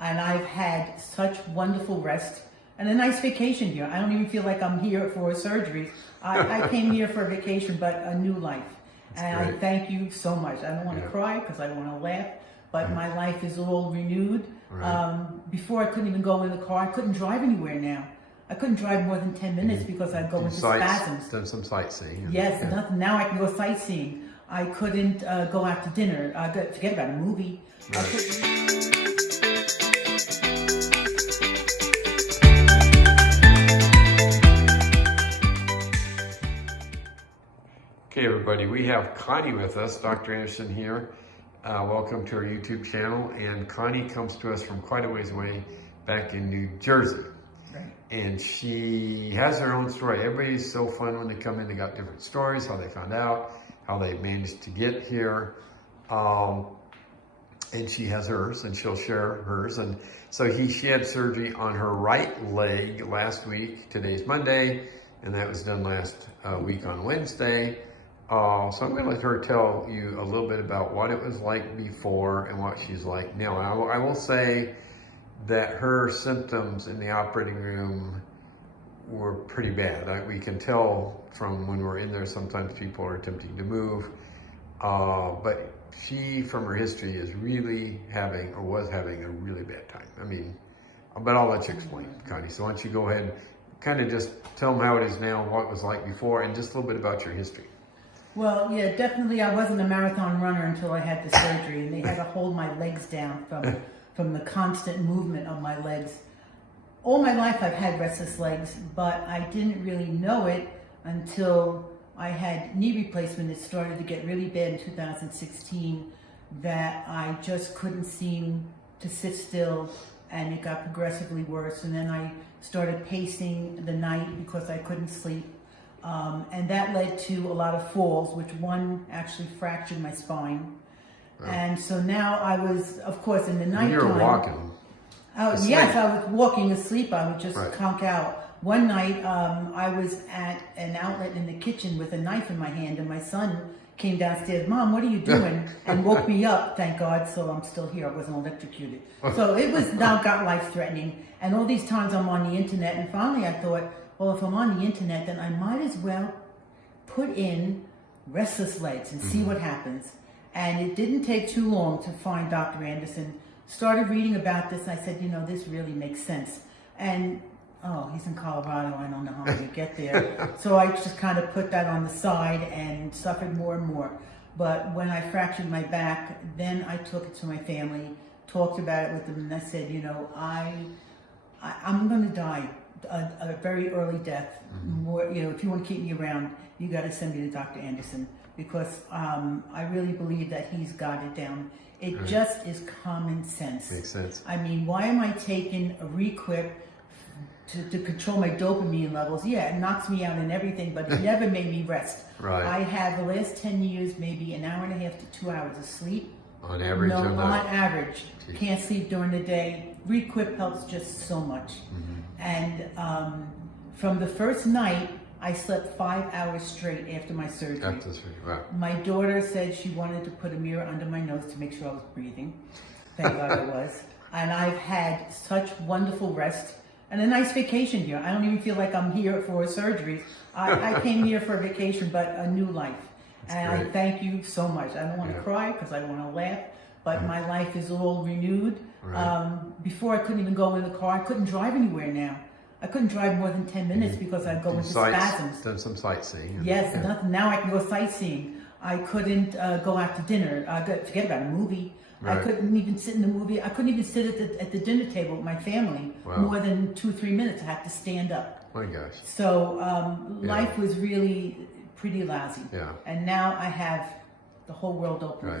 and I've had such wonderful rest and a nice vacation here. I don't even feel like I'm here for surgeries. I came here for a vacation, but a new life. And I thank you so much. I don't want to cry because I want to laugh, but my life is all renewed. Before I couldn't even go in the car. I couldn't drive anywhere now. I couldn't drive more than 10 minutes because I'd go into spasms. Done some sightseeing. Yes, nothing. Now I can go sightseeing. I couldn't go out to dinner. Forget about a movie. Okay, everybody, we have Connie with us, Dr. Anderson here. Welcome to our YouTube channel. And Connie comes to us from quite a ways away, back in New Jersey. Right. And she has her own story. Everybody's so fun when they come in. They got different stories, how they found out, how they managed to get here. And she has hers, and she'll share hers. And so she had surgery on her right leg last week. Today's Monday, and that was done last week on Wednesday. So I'm going to let her tell you a little bit about what it was like before and what she's like now. I will say that her symptoms in the operating room were pretty bad. We can tell from when we're in there, sometimes people are attempting to move. But she, from her history, is really having, or was having, a really bad time. I mean, but I'll let you explain, Connie. So why don't you go ahead, kind of just tell them how it is now, what it was like before, and just a little bit about your history. Well, yeah, definitely I wasn't a marathon runner until I had the surgery, and they had to hold my legs down from the constant movement of my legs. All my life I've had restless legs, but I didn't really know it until I had knee replacement. It started to get really bad in 2016, that I just couldn't seem to sit still, and it got progressively worse. And then I started pacing the night because I couldn't sleep. And that led to a lot of falls, which one actually fractured my spine. Oh. And so now I was, of course, in the nighttime. You were walking. Yes, I was walking asleep. I would just conk out. One night, I was at an outlet in the kitchen with a knife in my hand, and my son came downstairs. Mom, what are you doing? And woke me up, thank God, so I'm still here. I wasn't electrocuted. So it was now got life-threatening. And all these times I'm on the internet, and finally I thought, well, if I'm on the internet, then I might as well put in restless legs and see what happens. And it didn't take too long to find Dr. Anderson. Started reading about this, and I said, you know, this really makes sense. And, oh, he's in Colorado, I don't know how I'm going to get there. So I just kind of put that on the side and suffered more and more. But when I fractured my back, then I took it to my family, talked about it with them, and I said, you know, I'm going to die. A very early death. More, you know, if you want to keep me around, you got to send me to Dr. Anderson, because I really believe that he's got it down. It just is common sense. Makes sense. I mean, why am I taking a Requip to control my dopamine levels? Yeah, it knocks me out and everything, but it never made me rest. Right. I had the last 10 years maybe an hour and a half to 2 hours of sleep. On average? No, on average. Can't sleep during the day. Requip helps just so much. And from the first night, I slept 5 hours straight after my surgery. After the surgery, wow. My daughter said she wanted to put a mirror under my nose to make sure I was breathing. Thank God I was. And I've had such wonderful rest and a nice vacation here. I don't even feel like I'm here for surgeries. I came here for a vacation, but a new life. And I thank you so much. I don't want to cry because I want to laugh, but my life is all renewed. Before I couldn't even go in the car. I couldn't drive anywhere now. I couldn't drive more than 10 minutes because I'd go into spasms. Done some sightseeing. Yes, nothing. Now I can go sightseeing. I couldn't go out to dinner. Forget about a movie. I couldn't even sit in the movie. I couldn't even sit at the dinner table with my family more than 2-3 minutes. I had to stand up. My gosh. So life was really pretty lousy. Yeah. And now I have the whole world open.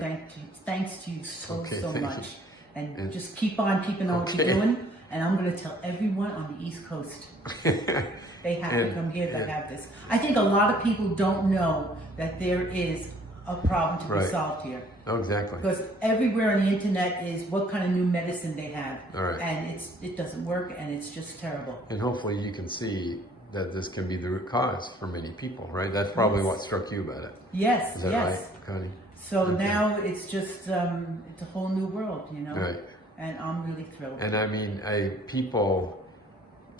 Thanks to you so much. And just keep on keeping on what you're doing. And I'm going to tell everyone on the East Coast. They have to come here to have this. I think a lot of people don't know that there is a problem to be solved here. Oh, exactly. Because everywhere on the internet is what kind of new medicine they have. Right. And it doesn't work, and it's just terrible. And hopefully you can see that this can be the root cause for many people, right? That's probably what struck you about it. Yes, Is that right, Connie? So now it's just, it's a whole new world, you know? Right. and I'm really thrilled. And I mean, people,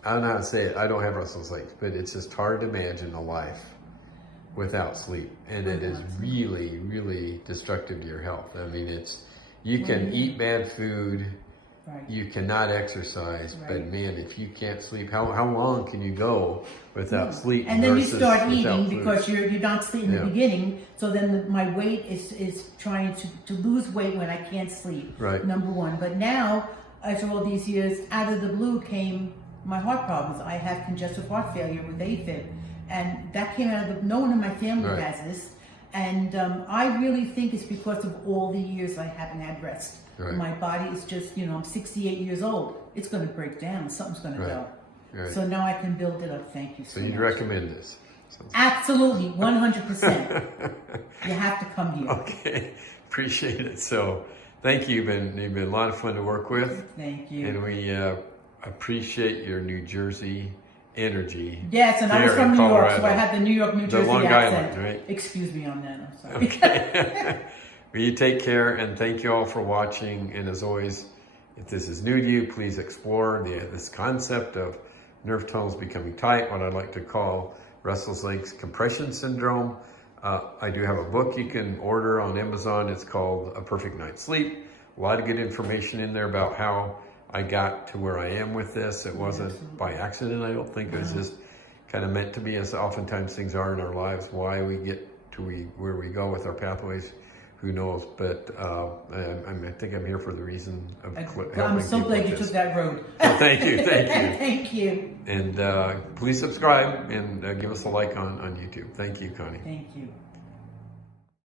I don't know how to say it. I don't have restless legs, but it's just hard to imagine a life without sleep. And it is really, really destructive to your health. I mean, you can eat bad food, you cannot exercise, but man, if you can't sleep, how long can you go without sleep? And then you start eating because you're not sleeping in the beginning. So then my weight is trying to lose weight when I can't sleep. Right. Number one. But now, after all these years, out of the blue came my heart problems. I have congestive heart failure with AFib, and that came out of no one in my family has this. And I really think it's because of all the years I haven't had rest. Right. My body is just, I'm 68 years old. It's going to break down. Something's going to go. Right. So now I can build it up. Thank you so much. So you'd recommend this? Absolutely, 100%. You have to come here. Okay, appreciate it. So thank you. You've been a lot of fun to work with. Thank you. And we appreciate your New Jersey energy. Yes, and I was from New York, so I had the New Jersey Long accent. Island, right? Excuse me on that. I'm sorry. Okay. Well, you take care, and thank you all for watching. And as always, if this is new to you, please explore this concept of nerve tunnels becoming tight, what I like to call restless legs compression syndrome. I do have a book you can order on Amazon. It's called A Perfect Night's Sleep. A lot of good information in there about how I got to where I am with this. It wasn't by accident, I don't think. It was just kind of meant to be, as oftentimes things are in our lives. Why we get to where we go with our pathways, who knows? But I think I'm here for the reason of helping. I'm so glad you took that road. Well, thank you. Thank you. And please subscribe and give us a like on YouTube. Thank you, Connie. Thank you.